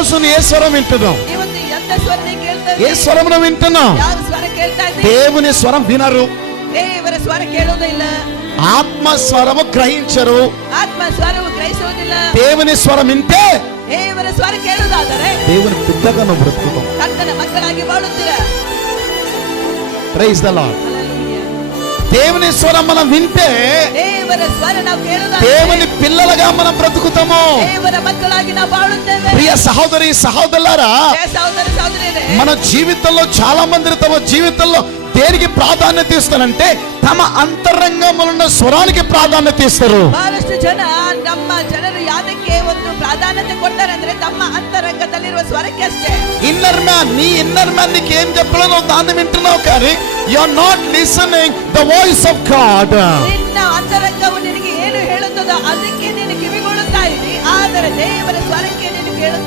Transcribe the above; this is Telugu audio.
రోజు ఏ స్వరం వింటున్నాం? ಇವತ್ತು ಎಂತ ಸ್ವರನೇ ಕೇಳ್ತಾ ఏ స్వరమును వింటున్నాం? ಯಾವ ಸ್ವರ ಕೇಳ್ತಾ ಇದ್ದೀವಿ? దేవుని స్వరం వినరు, ದೇವರ ಸ್ವರ ಕೇಳೋದೇ ಇಲ್ಲ, ఆత్మ స్వరము గ్రహించరు. ಆತ್ಮ ಸ್ವರವು ಗ್ರಹಿಸುವುದಿಲ್ಲ. దేవుని స్వరం వింటే ದೇವರ ಸ್ವರ ಕೇಳುವುದಾದರೆ దేవుని బిడ్డగా నువ్వు బ్రతుకుతావు. ಕರ್ತನ ಮಕ್ಕಳಾಗಿ ಬಾಳುತ್ತೀರಾ. Praise the Lord. Hallelujah. దేవుని స్వరం మనం వింటే ದೇವರ ಸ್ವರ ನಾವು ಕೇಳುವುದಾದರೆ దేవుని పిల్లలుగా మనం బ్రతుకుతాము. ದೇವರ ಮಕ್ಕಳಾಗಿ ನಾವು ಬಾಳುತ್ತೇವೆ. ప్రియ సహోదరి సహోదరులారా, ಜಯ ಸಹೋದರ ಸಹೋದರಿಯರೇ, మన జీవితంలో చాలా మంది తమ జీవితంలో దేనికి ప్రాధాన్యత ఇస్తారంటే తమ అంతరంగములున్న స్వరానికి ప్రాధాన్యత ఇస్తారు. ಬಹಳಷ್ಟು ಜನ ನಮ್ಮ ಜನರು ಯಾದಕ್ಕೆ ಒಂದು ಪ್ರಾಧಾನ್ಯತೆ ಕೊಡ್ತಾರೆ ಅಂದ್ರೆ ತಮ್ಮ ಅಂತರಂಗದಲ್ಲಿರುವ ಸ್ವರಕ್ಕೆ ಅಷ್ಟೇ. ఇన్నర్ మ్యాన్, నీ ఇన్నర్ మ్యాన్ నీకు ఏం చెప్పాలో దాన్ని వింటున్నావు, కానీ you are not listening the voice of God. ನಿನ್ನ ಅಂತರಂಗವು ನಿನಗೆ ಏನು ಹೇಳುತ್ತದೋ ಅದಕ್ಕೆ ನೀನು ಕಿವಿಗೊಳ್ಳುತ್ತಾ ಇದ್ದಿ, ಆದರೆ ದೇವರ ಸ್ವರಕ್ಕೆ ನೀನು ಕೇಳುತ್ತಾ